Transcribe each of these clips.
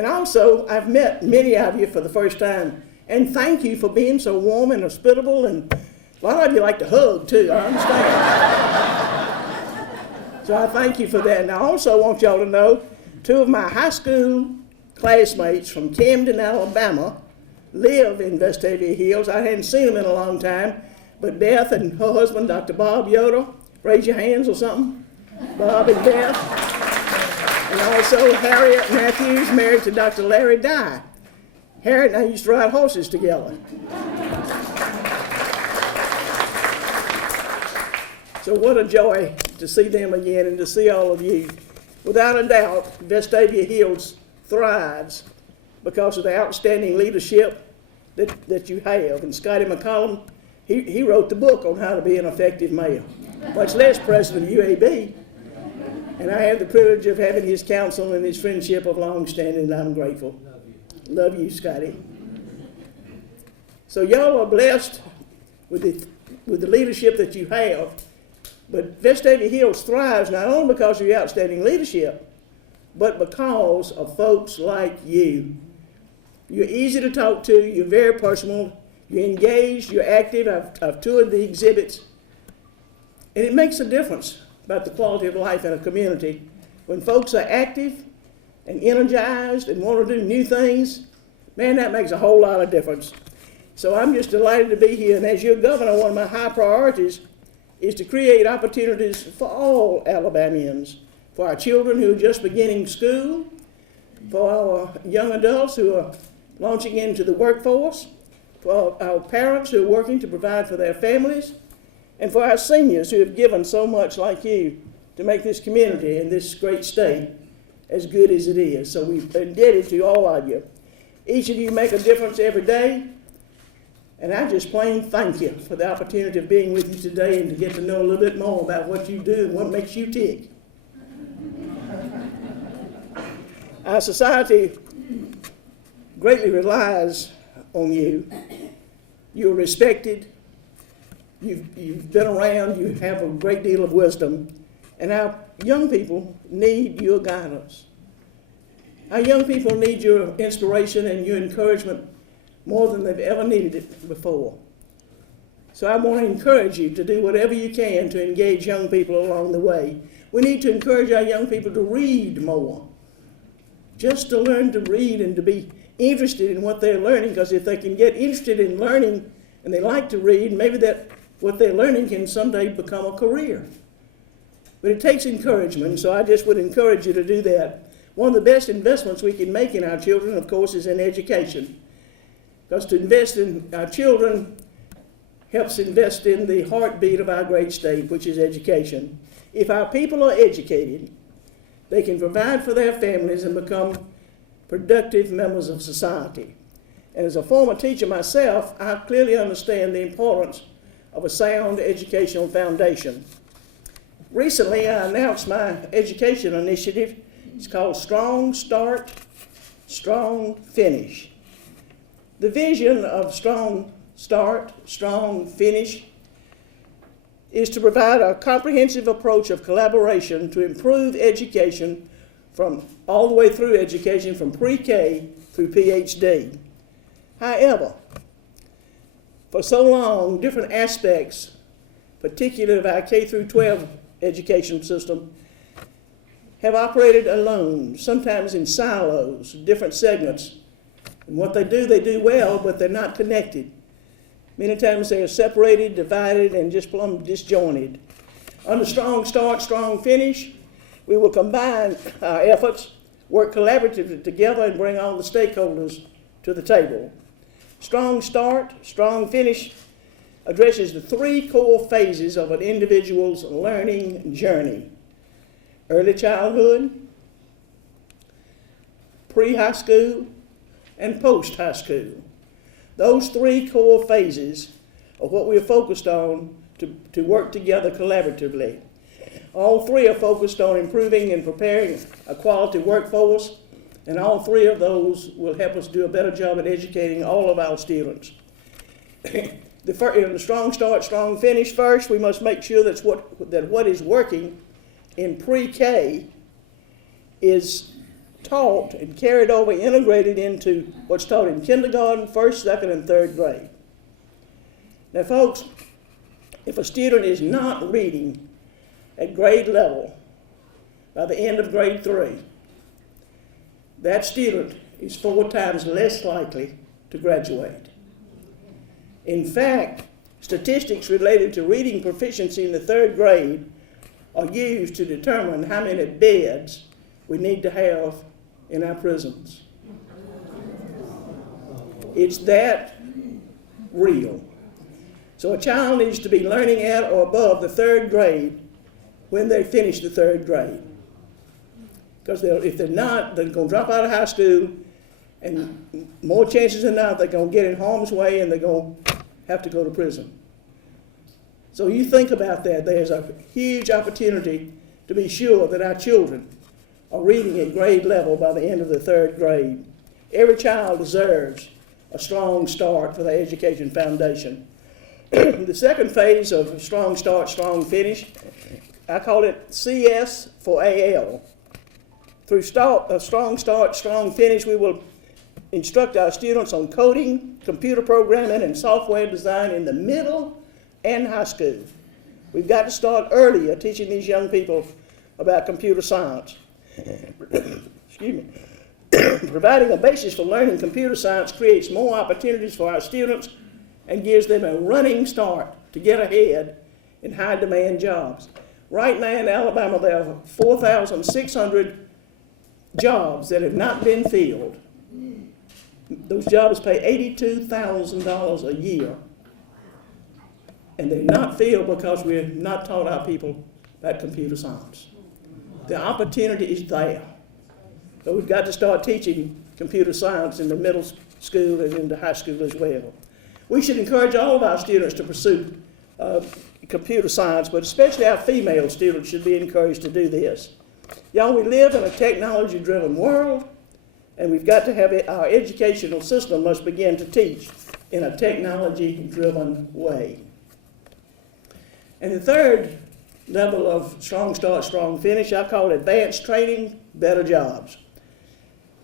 And also, I've met many of you for the first time, and thank you for being so warm and hospitable, and a lot of you like to hug too, I understand. So I thank you for that. And I also want y'all to know, 2 of my high school classmates from Camden, Alabama, live in Vestavia Hills. I hadn't seen them in a long time, but Beth and her husband, Dr. Bob Yoder, raise your hands or something. Bob and Beth. And also Harriet Matthews, married to Dr. Larry Dye. Harriet and I used to ride horses together. So what a joy to see them again and to see all of you. Without a doubt, Vestavia Hills thrives because of the outstanding leadership that you have. And Scotty McCollum, he wrote the book on how to be an effective mayor, much less president of UAB. And I have the privilege of having his counsel and his friendship of long standing, and I'm grateful. Love you, Scotty. So y'all are blessed with the leadership that you have, but Vestavia Hills thrives not only because of your outstanding leadership, but because of folks like you. You're easy to talk to, you're very personal, you're engaged, you're active. I've toured the exhibits, and it makes a difference about the quality of life in a community. When folks are active and energized and want to do new things, man, that makes a whole lot of difference. So I'm just delighted to be here, and as your governor, one of my high priorities is to create opportunities for all Alabamians, for our children who are just beginning school, for our young adults who are launching into the workforce, for our parents who are working to provide for their families, and for our seniors who have given so much like you to make this community and this great state as good as it is. So we're indebted to all of you. Each of you make a difference every day, and I just plain thank you for the opportunity of being with you today and to get to know a little bit more about what you do and what makes you tick. Our society greatly relies on you. You're respected. You've been around. You have a great deal of wisdom. And our young people need your guidance. Our young people need your inspiration and your encouragement more than they've ever needed it before. So I want to encourage you to do whatever you can to engage young people along the way. We need to encourage our young people to read more, just to learn to read and to be interested in what they're learning, because if they can get interested in learning and they like to read, maybe that what they're learning can someday become a career. But it takes encouragement, so I just would encourage you to do that. One of the best investments we can make in our children, of course, is in education. Because to invest in our children helps invest in the heartbeat of our great state, which is education. If our people are educated, they can provide for their families and become productive members of society. And as a former teacher myself, I clearly understand the importance of a sound educational foundation. Recently, I announced my education initiative. It's called Strong Start, Strong Finish. The vision of Strong Start, Strong Finish is to provide a comprehensive approach of collaboration to improve education from all the way through education, from pre-K through PhD. However, for so long, different aspects, particularly of our K through 12 education system, have operated alone, sometimes in silos, different segments. And what they do well, but they're not connected. Many times they are separated, divided, and just plumb disjointed. Under Strong Start, Strong Finish, we will combine our efforts, work collaboratively together, and bring all the stakeholders to the table. Strong Start, Strong Finish addresses the 3 core phases of an individual's learning journey: early childhood, pre-high school, and post-high school. Those 3 core phases are what we are focused on to work together collaboratively. All 3 are focused on improving and preparing a quality workforce, and all 3 of those will help us do a better job at educating all of our students. In the Strong Start, Strong Finish, first we must make sure that what is working in pre-K is taught and carried over, integrated into what's taught in kindergarten, first, second, and third grade. Now, folks, if a student is not reading at grade level by the end of grade 3, that student is 4 times less likely to graduate. In fact, statistics related to reading proficiency in the 3rd grade are used to determine how many beds we need to have in our prisons. It's that real. So a child needs to be learning at or above the 3rd grade when they finish the 3rd grade. Because if they're not, they're going to drop out of high school, and more chances than not, they're going to get in harm's way and they're going to have to go to prison. So you think about that. There's a huge opportunity to be sure that our children are reading at grade level by the end of the 3rd grade. Every child deserves a strong start for their education foundation. The second phase of strong start, strong finish, I call it CS for AL. Through strong start, strong finish, we will instruct our students on coding, computer programming, and software design in the middle and high school. We've got to start earlier teaching these young people about computer science. Excuse me. Providing a basis for learning computer science creates more opportunities for our students and gives them a running start to get ahead in high-demand jobs. Right now in Alabama, there are 4,600 jobs that have not been filled. Those jobs pay $82,000 a year. And they're not filled because we're not taught our people about computer science. The opportunity is there. So we've got to start teaching computer science in the middle school and in the high school as well. We should encourage all of our students to pursue computer science, but especially our female students should be encouraged to do this. Y'all, we live in a technology-driven world, and we've got to have it, our educational system must begin to teach in a technology-driven way. And the third level of strong start, strong finish, I call it advanced training, better jobs.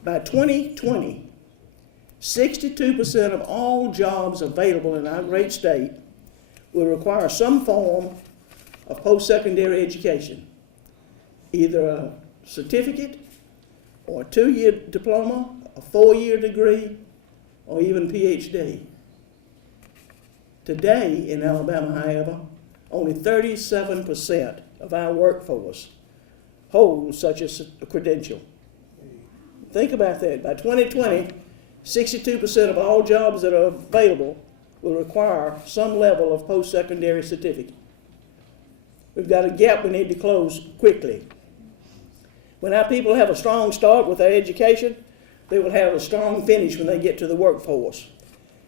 By 2020, 62% of all jobs available in our great state will require some form of post-secondary education, either a certificate or a 2-year diploma, a 4-year degree, or even PhD. Today in Alabama, however, only 37% of our workforce holds such a credential. Think about that. By 2020, 62% of all jobs that are available will require some level of post-secondary certificate. We've got a gap we need to close quickly. When our people have a strong start with their education, they will have a strong finish when they get to the workforce.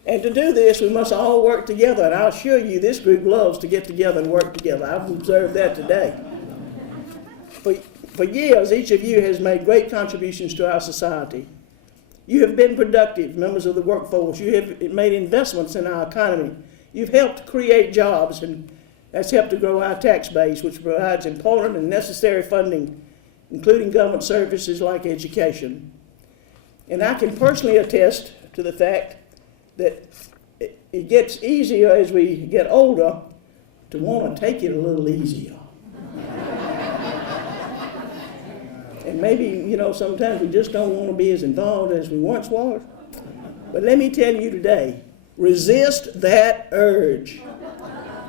And to do this, we must all work together, and I'll assure you this group loves to get together and work together. I've observed that today. For years, each of you has made great contributions to our society. You have been productive members of the workforce. You have made investments in our economy. You've helped create jobs, and that's helped to grow our tax base, which provides important and necessary funding, including government services like education. And I can personally attest to the fact that it gets easier as we get older to want to take it a little easier. And maybe, sometimes we just don't want to be as involved as we once were. But let me tell you today, resist that urge.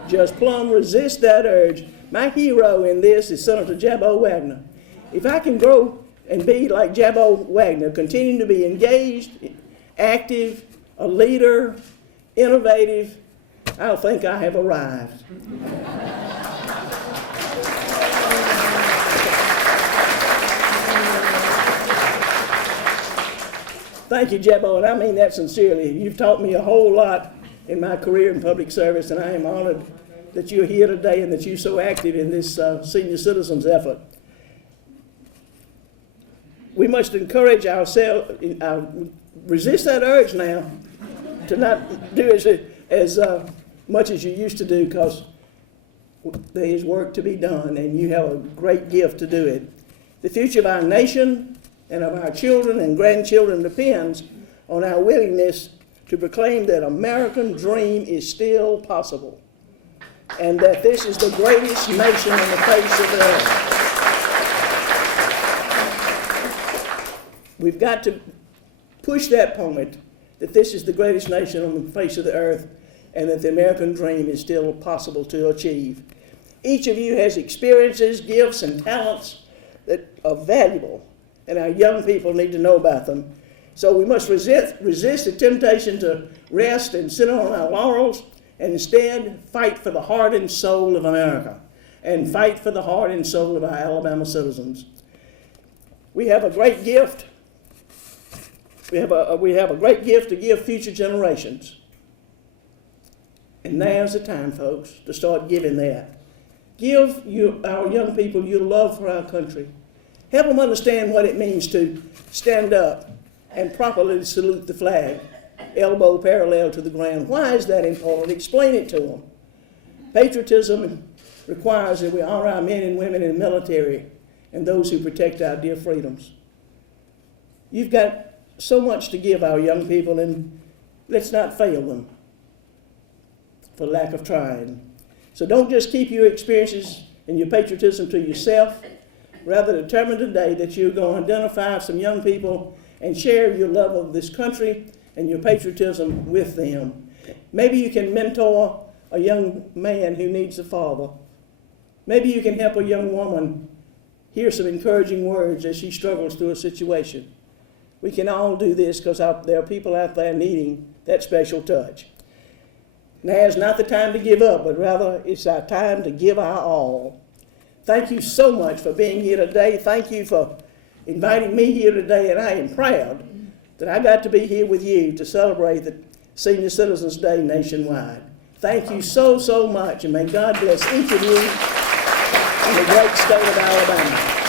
Just plumb resist that urge. My hero in this is Senator Jabbo Wagner. If I can grow and be like Jabbo Wagner, continuing to be engaged, active, a leader, innovative, I think I have arrived. Thank you, Jabbo, and I mean that sincerely. You've taught me a whole lot in my career in public service, and I am honored that you're here today and that you're so active in this senior citizens effort. We must encourage ourselves, resist that urge now to not do as much as you used to do, because there is work to be done, and you have a great gift to do it. The future of our nation and of our children and grandchildren depends on our willingness to proclaim that American dream is still possible and that this is the greatest nation on the face of the earth. We've got to push that point that this is the greatest nation on the face of the earth and that the American dream is still possible to achieve. Each of you has experiences, gifts, and talents that are valuable, and our young people need to know about them. So we must resist the temptation to rest and sit on our laurels, and instead fight for the heart and soul of America, and fight for the heart and soul of our Alabama citizens. We have a great gift. We have a great gift to give future generations. And now's the time, folks, to start giving that. Give our young people your love for our country. Help them understand what it means to stand up and properly salute the flag, elbow parallel to the ground. Why is that important? Explain it to them. Patriotism requires that we honor our men and women in the military and those who protect our dear freedoms. You've got so much to give our young people, and let's not fail them for lack of trying. So don't just keep your experiences and your patriotism to yourself. Rather, determine today that you're going to identify some young people and share your love of this country and your patriotism with them. Maybe you can mentor a young man who needs a father. Maybe you can help a young woman hear some encouraging words as she struggles through a situation. We can all do this because there are people out there needing that special touch. Now is not the time to give up, but rather it's our time to give our all. Thank you so much for being here today. Thank you for inviting me here today, and I am proud that I got to be here with you to celebrate the Senior Citizens Day nationwide. Thank you so, so much, and may God bless each of you in the great state of Alabama.